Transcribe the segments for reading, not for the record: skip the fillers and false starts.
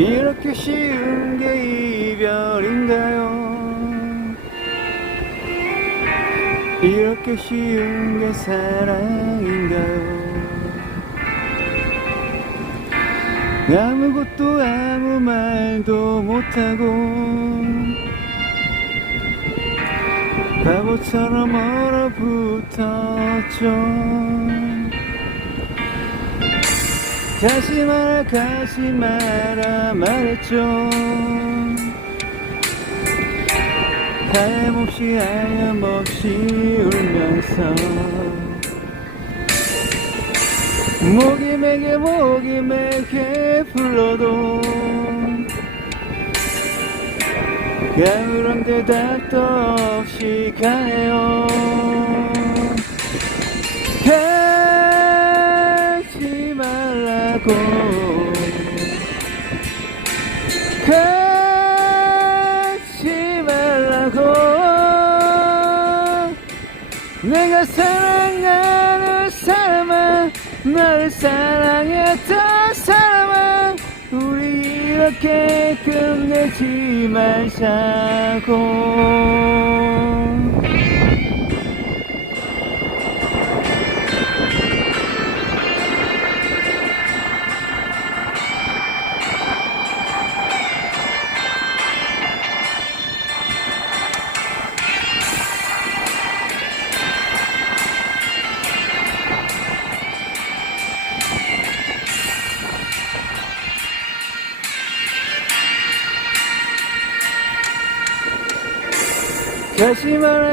이렇게 쉬운 게 이별인가요? 이렇게 쉬운 게 사랑인가요? 아무것도 아무 말도 못하고 바보처럼 얼어붙었죠. 가지 마라 말했죠. 하염없이 울면서 목이 메게 불러도 아무런 대답도 없이 가네요. 가지 말라고 가지 말라고 내가 사랑하는 사람아 나를 사랑했던 사람아 우리 이렇게 끝내지 말자고.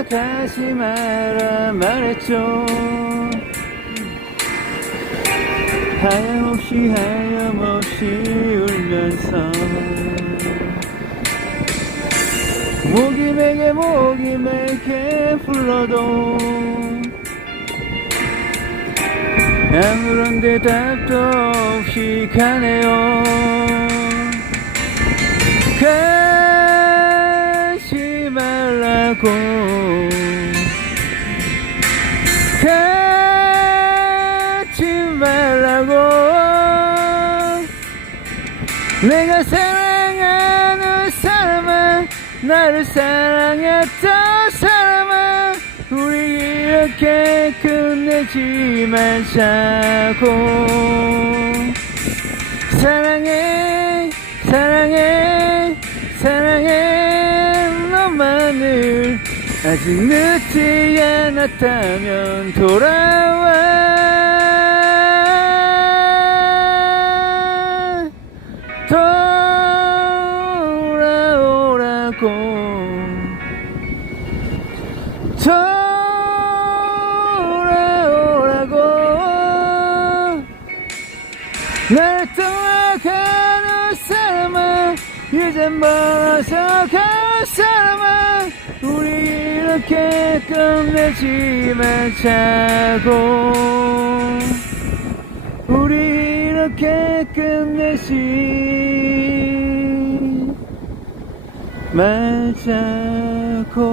가지 마라 말했죠. 하염없이 울면서 목이 메게 불러도 아무런 대답도 없이 가네요. 가지 말라고 가지 말라고 내가 사랑하는 사람아 나를 사랑했던 사람아 우리 이렇게 끝내지 말자고. 사랑해 너만을 아직 늦지 않았다면 돌아오라고 날 떠나가는 사람아 이젠 멀어져 갈 사람아 우리 이렇게 끝내지 말자고. 우리 이렇게 끝내지 말자고.